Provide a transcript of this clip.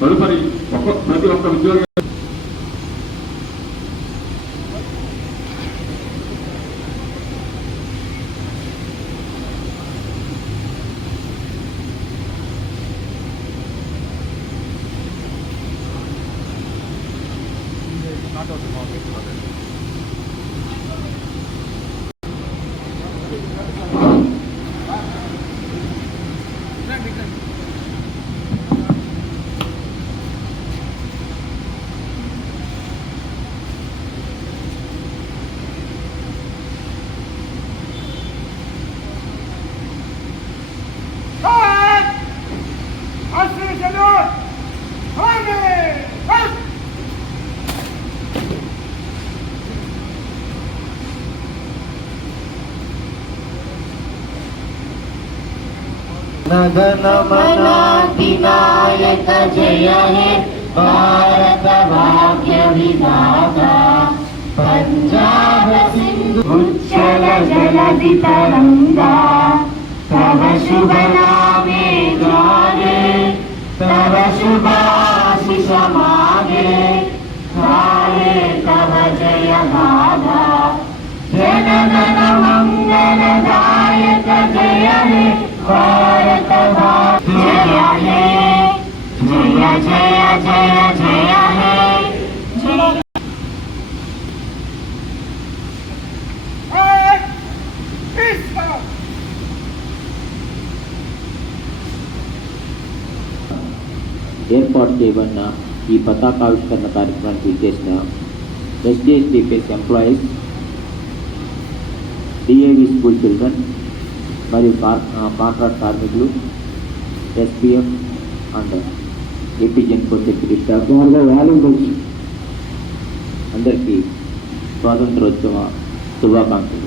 తదుపరి ప్రతి ఒక్క ఉద్యోగి विनायक जय हे भारत भाग्य विधाता पंजाब सिंधु उच्चल जलधि तरंगा तव शुभ नामे गाये तव शुभाशिष मागे गाये तव जय गाथा जन गण मंगलदायक जय हे भारत भाग्य जय हे जय जय जय जय हे ఏర్పాటు చేయబడిన ఈ పతాకావిష్కరణ కార్యక్రమానికి విచ్చేసిన ఎస్డిఎస్డిపిఎస్ ఎంప్లాయీస్, డిఏవి స్కూల్ చిల్డ్రన్ మరియు కాంట్రాక్ట్ కార్మికులు, SPF and AP Genco security staff volunteers అందరికీ స్వాతంత్రోత్సవ శుభాకాంక్షలు.